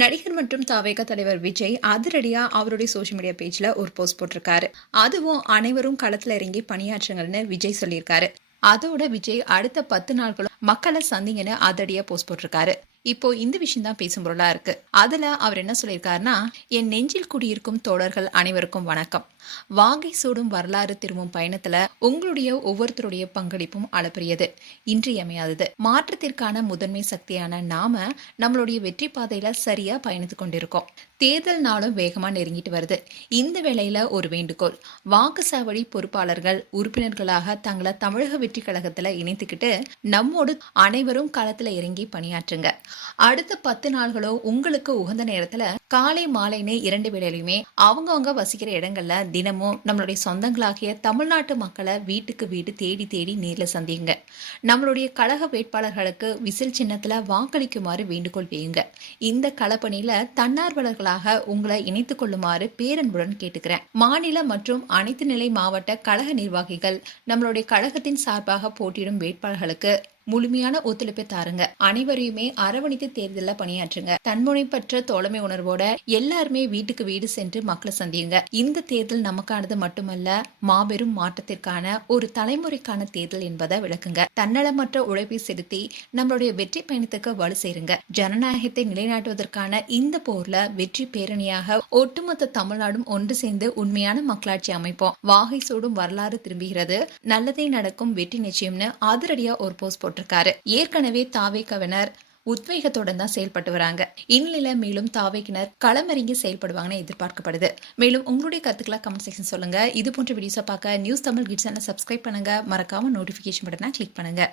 நடிகர் மற்றும் தவேக தலைவர் விஜய் அதிரடியா அவருடைய சோஷியல் மீடியா பேஜ்ல ஒரு போஸ்ட் போட்டிருக்காரு. அதுவும் அனைவரும் களத்துல இறங்கி பணியாற்றுங்கள்னு விஜய் சொல்லியிருக்காரு. அதோட விஜய் அடுத்த 10 நாட்களும் மக்களை சந்திங்கன்னு அதிரடியா போஸ்ட் போட்டிருக்காரு. இப்போ இந்த விஷயம் தான் பேசும் பொருளா இருக்கு. அதுல அவர் என்ன சொல்லியிருக்காருன்னா, என் நெஞ்சில் குடியிருக்கும் தோழர்கள் அனைவருக்கும் வணக்கம். வாகை சூடும் வரலாறு திரும்பும் பயணத்துல உங்களுடைய ஒவ்வொருத்தருடைய பங்களிப்பும் அளப்பரியது, இன்றியமையாதது. மாற்றத்திற்கான முதன்மை சக்தியான நாம நம்மளுடைய வெற்றி பாதையில சரியா பயணித்து கொண்டிருக்கோம். தேர்தல் நாளும் வேகமா நெருங்கிட்டு வருது. இந்த வேளையில ஒரு வேண்டுகோள், வாக்குச்சாவடி பொறுப்பாளர்கள் உறுப்பினர்களாக தங்களை தமிழக வெற்றி கழகத்துல இணைத்துக்கிட்டு நம்மோடு அனைவரும் களத்துல இறங்கி பணியாற்றுங்க. அடுத்த 10 நாள்களோ உங்களுக்கு உகந்த நேரத்துல காலை மாலைன்னு 2 வேளையிலுமே அவங்கவங்க வசிக்கிற இடங்கள்ல தினமும் நம்மளுடைய சொந்தங்களாகிய தமிழ்நாட்டு மக்களை வீட்டுக்கு வீடு தேடி தேடி நேர்ல சந்திங்க. நம்மளுடைய கழக வேட்பாளர்களுக்கு விசில் சின்னத்துல வாக்களிக்குமாறு வேண்டுகோள் வையுங்க. இந்த களப்பணியில தன்னார்வலர்களாக உங்களை இணைத்துக் கொள்ளுமாறு பேரன்புடன் கேட்டுக்கிறேன். மாநில மற்றும் அனைத்து நிலை மாவட்ட கழக நிர்வாகிகள் நம்மளுடைய கழகத்தின் சார்பாக போட்டியிடும் வேட்பாளர்களுக்கு முழுமையான ஒத்துழைப்பை தாருங்க. அனைவரையுமே அரவணைத்து தேர்தலில் பணியாற்றுங்க. தன்முனைப்பற்ற தோழமை உணர்வோட எல்லாருமே வீட்டுக்கு வீடு சென்று மக்களை சந்தியுங்க. இந்த தேர்தல் நமக்கானது மட்டுமல்ல, மாபெரும் மாற்றத்திற்கான ஒரு தலைமுறைக்கான தேர்தல் என்பதை விளக்குங்க. தன்னலமற்ற உழைப்பை செலுத்தி நம்மளுடைய வெற்றி பயணத்துக்கு வலு சேருங்க. ஜனநாயகத்தை நிலைநாட்டுவதற்கான இந்த போர்ல வெற்றி பேரணியாக ஒட்டுமொத்த தமிழ்நாடும் ஒன்று சேர்ந்து உண்மையான மக்களாட்சி அமைப்போம். வாகை சூடும் வரலாறு திரும்புகிறது, நல்லதே நடக்கும், வெற்றி நிச்சயம்னு அதிரடியா ஒரு போஸ்ட் போட்டு ஏற்கனவே தாவேகவினர் உத்வேகத்துடன் தான் செயல்பட்டு வராங்க. இந்நிலையில மேலும் தாவேக்கினர் களமிறங்கி செயல்படுவாங்கன்னு எதிர்பார்க்கப்படுது. மேலும் உங்களுடைய கருத்துக்களை கமெண்ட் செக்ஷன் சொல்லுங்க. இது போன்ற வீடியோஸை பார்க்க நியூஸ் தமிழ் கிட்ஸ் சேனலை சப்ஸ்கிரைப் பண்ணுங்க. மறக்காம நோட்டிபிகேஷன் பட்டனை கிளிக் பண்ணுங்க.